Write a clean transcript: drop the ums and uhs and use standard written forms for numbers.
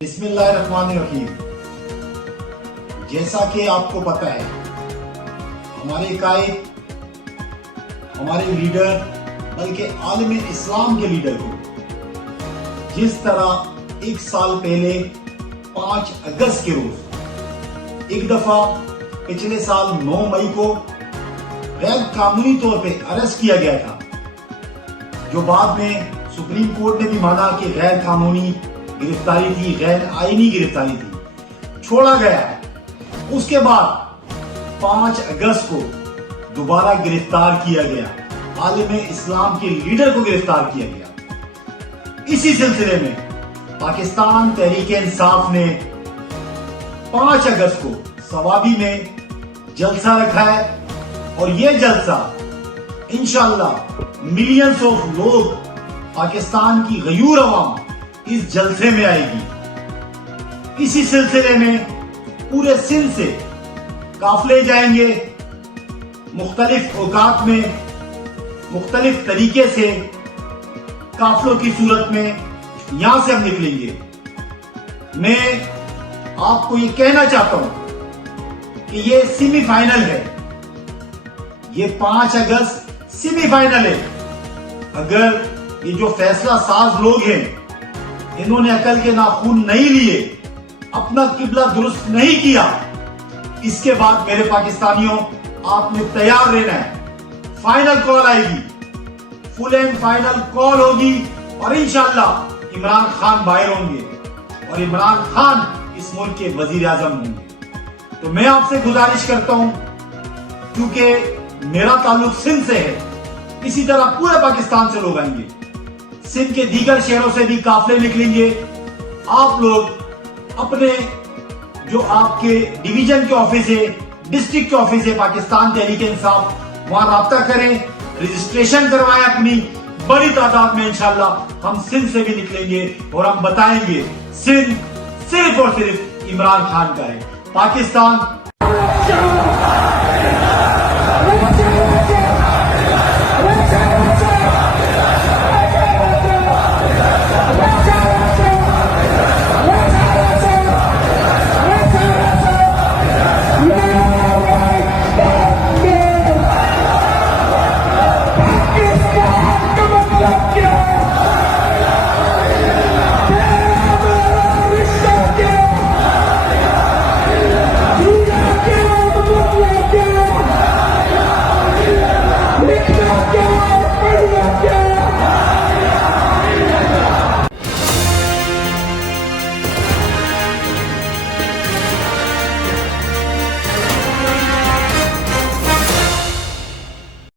بسم اللہ الرحمن الرحیم۔ جیسا کہ آپ کو پتہ ہے، ہمارے قائد، ہمارے لیڈر، بلکہ عالم اسلام کے لیڈر کو جس طرح ایک سال پہلے 5 اگست کے روز ایک دفعہ پچھلے سال 9 مئی کو غیر قانونی طور پہ اریسٹ کیا گیا تھا، جو بعد میں سپریم کورٹ نے بھی مانا کہ غیر قانونی گرفتاری تھی، غیر آئینی گرفتاری تھی، چھوڑا گیا ہے۔ اس کے بعد 5 اگست کو دوبارہ گرفتار کیا گیا، عالم اسلام کے لیڈر کو گرفتار کیا گیا۔ اسی سلسلے میں پاکستان تحریک انصاف نے 5 اگست کو سوابی میں جلسہ رکھا ہے، اور یہ جلسہ انشاءاللہ ملینز آف لوگ، پاکستان کی غیور عوام اس جلسے میں آئے گی۔ اسی سلسلے میں پورے سندھ سے قافلے جائیں گے، مختلف اوقات میں مختلف طریقے سے قافلوں کی صورت میں یہاں سے ہم نکلیں گے۔ میں آپ کو یہ کہنا چاہتا ہوں کہ یہ سیمی فائنل ہے، یہ 5 اگست سیمی فائنل ہے۔ اگر یہ جو فیصلہ ساز لوگ ہیں، انہوں نے عقل کے ناخون نہیں لیے، اپنا قبلہ درست نہیں کیا، اس کے بعد میرے پاکستانیوں آپ نے تیار رہنا ہے۔ فائنل کال آئے گی، فل اینڈ فائنل کال ہوگی، اور انشاءاللہ عمران خان باہر ہوں گے، اور عمران خان اس ملک کے وزیر اعظم ہوں گے۔ تو میں آپ سے گزارش کرتا ہوں، کیونکہ میرا تعلق سندھ سے ہے، اسی طرح پورے پاکستان سے لوگ آئیں گے، سندھ کے دیگر شہروں سے بھی قافلے نکلیں گے۔ آپ لوگ اپنے جو آپ کے ڈویژن کے آفس ہے، ڈسٹرکٹ کے آفس ہے پاکستان تحریک انصاف، وہاں رابطہ کریں، رجسٹریشن کروائیں اپنی۔ بڑی تعداد میں انشاءاللہ ہم سندھ سے بھی نکلیں گے، اور ہم بتائیں گے سندھ صرف اور صرف عمران خان کا ہے۔ پاکستان